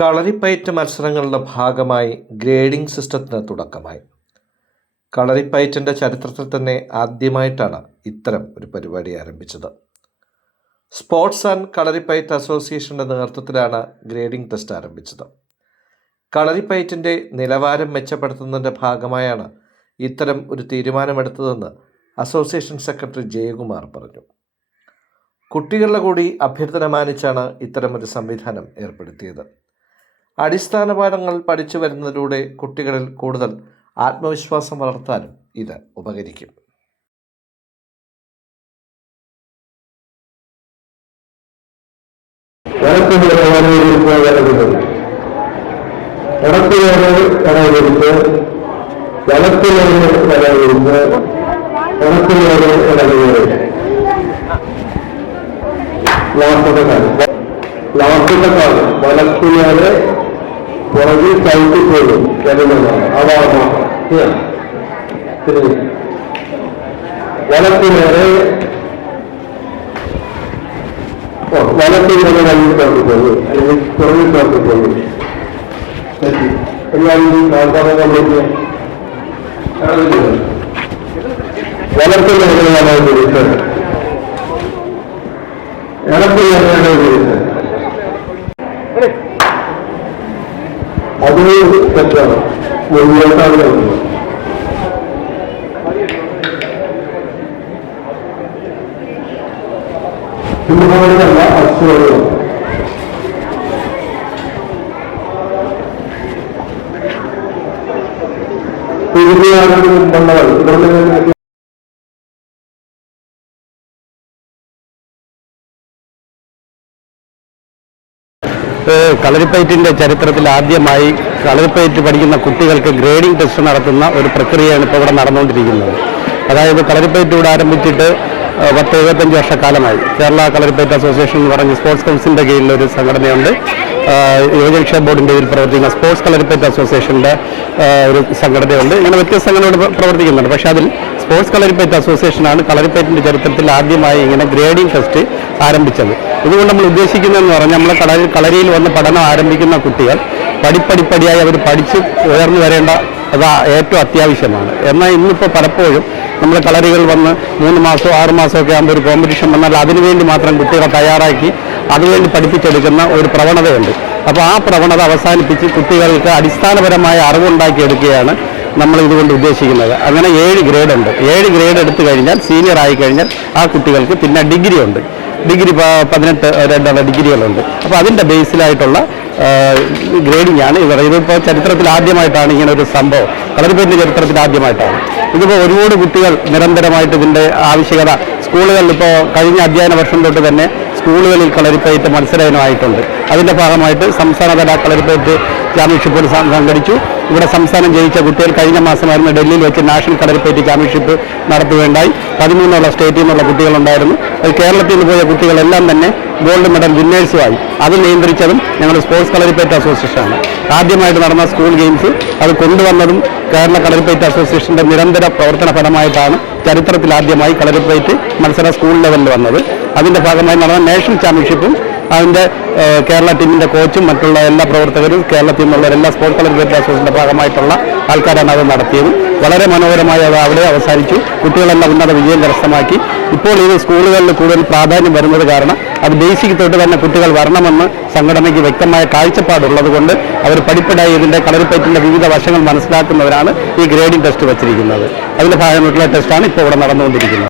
കളരിപ്പയറ്റ് മത്സരങ്ങളുടെ ഭാഗമായി ഗ്രേഡിംഗ് സിസ്റ്റത്തിന് തുടക്കമായി. കളരിപ്പയറ്റിൻ്റെ ചരിത്രത്തിൽ തന്നെ ആദ്യമായിട്ടാണ് ഇത്തരം ഒരു പരിപാടി ആരംഭിച്ചത്. സ്പോർട്സ് ആൻഡ് കളരിപ്പയറ്റ് അസോസിയേഷൻ്റെ നേതൃത്വത്തിലാണ് ഗ്രേഡിംഗ് ടെസ്റ്റ് ആരംഭിച്ചത്. കളരിപ്പയറ്റിൻ്റെ നിലവാരം മെച്ചപ്പെടുത്തുന്നതിൻ്റെ ഭാഗമായാണ് ഇത്തരം ഒരു തീരുമാനമെടുത്തതെന്ന് അസോസിയേഷൻ സെക്രട്ടറി ജയകുമാർ പറഞ്ഞു. കുട്ടികളുടെ കൂടി അഭ്യർത്ഥന മാനിച്ചാണ് ഇത്തരമൊരു സംവിധാനം ഏർപ്പെടുത്തിയത്. അടിസ്ഥാന പാഠങ്ങൾ പഠിച്ചു വരുന്നതിലൂടെ കുട്ടികളിൽ കൂടുതൽ ആത്മവിശ്വാസം വളർത്താനും ഇത് ഉപകരിക്കും. പുറകിൽ ചവിട്ടിപ്പോലും വരുന്നതാണ്. അതാണ് വലത്തിനേറെ വലത്തിനേറെ കയ്യിൽ ചവിട്ടിപ്പോകും, അല്ലെങ്കിൽ പുറകിൽ ചവിട്ടിപ്പോകും. എല്ലാവരും വലത്തിനേറെ തിരിച്ചത് ഇടത്തിനേറെ തിരിച്ചത് അത് തെറ്റാണ്. മുന്നോട്ടാണ് സിംഹോടിയല്ല, അശ്വോടിയാണ്. തിരുവിയാണെന്നുള്ളവർ കളരിപ്പയറ്റിൻ്റെ ചരിത്രത്തിൽ ആദ്യമായി കളരിപ്പയറ്റ് പഠിക്കുന്ന കുട്ടികൾക്ക് ഗ്രേഡിംഗ് ടെസ്റ്റ് നടത്തുന്ന ഒരു പ്രക്രിയയാണ് ഇപ്പോൾ ഇവിടെ നടന്നുകൊണ്ടിരിക്കുന്നത്. അതായത് കളരിപ്പയറ്റ് ഇവിടെ ആരംഭിച്ചിട്ട് 10-75 വർഷക്കാലമായി. കേരള കളരിപ്പയറ്റ് അസോസിയേഷൻ എന്ന് പറഞ്ഞ് സ്പോർട്സ് കൗൺസിലിൻ്റെ കീഴിലൊരു സംഘടനയുണ്ട്. യുവജനക്ഷേമ ബോർഡിൻ്റെ കീഴിൽ പ്രവർത്തിക്കുന്ന സ്പോർട്സ് കളരിപ്പയറ്റ് അസോസിയേഷൻ്റെ ഒരു സംഘടനയുണ്ട്. ഇങ്ങനെ വ്യത്യസ്ത സംഘടനകൾ പ്രവർത്തിക്കുന്നുണ്ട്. പക്ഷേ അതിൽ സ്പോർട്സ് കളരിപ്പയറ്റ് അസോസിയേഷനാണ് കളരിപ്പയറ്റിൻ്റെ ചരിത്രത്തിൽ ആദ്യമായി ഇങ്ങനെ ഗ്രേഡിംഗ് ടെസ്റ്റ് ആരംഭിച്ചത്. ഇതുകൊണ്ട് നമ്മൾ ഉദ്ദേശിക്കുന്നതെന്ന് പറഞ്ഞാൽ നമ്മൾ കളരിയിൽ വന്ന് പഠനം ആരംഭിക്കുന്ന കുട്ടികൾ പടിപ്പടിപ്പടിയായി അവർ പഠിച്ച് ഉയർന്നു വരേണ്ട അത് ഏറ്റവും അത്യാവശ്യമാണ്. എന്നാൽ ഇന്നിപ്പോൾ പലപ്പോഴും നമ്മൾ കളരികൾ വന്ന് 3 മാസമോ 6 മാസമോ ഒക്കെ ആകുമ്പോൾ ഒരു കോമ്പറ്റീഷൻ വന്നാൽ അതിനുവേണ്ടി മാത്രം കുട്ടികളെ തയ്യാറാക്കി അതിനുവേണ്ടി പഠിപ്പിച്ചെടുക്കുന്ന ഒരു പ്രവണതയുണ്ട്. അപ്പോൾ ആ പ്രവണത അവസാനിപ്പിച്ച് കുട്ടികൾക്ക് അടിസ്ഥാനപരമായ അറിവുണ്ടാക്കിയെടുക്കുകയാണ് നമ്മൾ ഇതുകൊണ്ട് ഉദ്ദേശിക്കുന്നത്. അങ്ങനെ 7 ഗ്രേഡ് ഉണ്ട്. 7 ഗ്രേഡ് എടുത്തു കഴിഞ്ഞാൽ സീനിയർ ആയിക്കഴിഞ്ഞാൽ ആ കുട്ടികൾക്ക് പിന്നെ ഡിഗ്രി ഉണ്ട്. ഡിഗ്രി 18 ഡിഗ്രികളുണ്ട്. അപ്പോൾ അതിൻ്റെ ബേസിലായിട്ടുള്ള ഗ്രേഡിംഗ് ആണ് ഇവർ. ഇതിപ്പോൾ ചരിത്രത്തിൽ ആദ്യമായിട്ടാണ് ഇങ്ങനെ ഒരു സംഭവം. കളരിപ്പയറ്റിൻ്റെ ചരിത്രത്തിൽ ആദ്യമായിട്ടാണ്. ഇതിപ്പോൾ ഒരുപാട് കുട്ടികൾ നിരന്തരമായിട്ട് ഇതിൻ്റെ ആവശ്യകത സ്കൂളുകളിൽ ഇപ്പോൾ കഴിഞ്ഞ അധ്യയന വർഷം തൊട്ട് തന്നെ സ്കൂളുകളിൽ കളരിപ്പയറ്റ് മത്സരമായിട്ടുണ്ട്. അതിൻ്റെ ഭാഗമായിട്ട് സംസ്ഥാനതല കളരിപ്പയറ്റ് ചാമ്പ്യൻഷിപ്പ് സംഘടിച്ചു. ഇവിടെ സംസ്ഥാനം ജയിച്ച കുട്ടികൾ കഴിഞ്ഞ മാസമായിരുന്നു ഡൽഹിയിൽ വെച്ച് നാഷണൽ കളരിപ്പയറ്റ് ചാമ്പ്യൻഷിപ്പ് നടത്തുകയുണ്ടായി. 13 സ്റ്റേറ്റിൽ നിന്നുള്ള കുട്ടികളുണ്ടായിരുന്നു. കേരളത്തിൽ നിന്ന് പോയ കുട്ടികളെല്ലാം തന്നെ ഗോൾഡ് മെഡൽ വിന്നേഴ്സുമായി. അത് നിയന്ത്രിച്ചതും ഞങ്ങൾ സ്പോർട്സ് കളരിപ്പയറ്റ് അസോസിയേഷനാണ്. ആദ്യമായിട്ട് നടന്ന സ്കൂൾ ഗെയിംസ് അത് കൊണ്ടുവന്നതും കേരള കളരിപ്പയറ്റ് അസോസിയേഷൻ്റെ നിരന്തര പ്രവർത്തന ഫലമായിട്ടാണ് ചരിത്രത്തിൽ ആദ്യമായി കളരിപ്പയറ്റ് മത്സരം സ്കൂൾ ലെവലിൽ വന്നത്. അതിൻ്റെ ഭാഗമായി നടന്ന നാഷണൽ ചാമ്പ്യൻഷിപ്പും അതിൻ്റെ കേരള ടീമിൻ്റെ കോച്ചും മറ്റുള്ള എല്ലാ പ്രവർത്തകരും കേരളത്തിൽ നിന്നുള്ള എല്ലാ സ്പോർട്സ് കളരിപ്പയറ്റ് അസോസിയേഷൻ്റെ ഭാഗമായിട്ടുള്ള ആൾക്കാരാണ് അത് നടത്തിയത്. വളരെ മനോഹരമായി അത് അവിടെ അവസാനിച്ചു. കുട്ടികളെല്ലാം ഉന്നത വിജയം കരസ്ഥമാക്കി. ഇപ്പോൾ ഇത് സ്കൂളുകളിൽ കൂടുതൽ പ്രാധാന്യം വരുന്നത് കാരണം അത് ബേസിക് തൊട്ട് തന്നെ കുട്ടികൾ വരണമെന്ന് സംഘടനയ്ക്ക് വ്യക്തമായ കാഴ്ചപ്പാടുള്ളത് കൊണ്ട് അവർ പടിപ്പടിയായി ഇതിൻ്റെ കളരിപ്പയറ്റിൻ്റെ വിവിധ വശങ്ങൾ മനസ്സിലാക്കുന്നവരാണ് ഈ ഗ്രേഡിംഗ് ടെസ്റ്റ് വച്ചിരിക്കുന്നത്. അതിൻ്റെ ഭാഗമായിട്ടുള്ള ടെസ്റ്റാണ് ഇപ്പോൾ ഇവിടെ നടന്നുകൊണ്ടിരിക്കുന്നത്.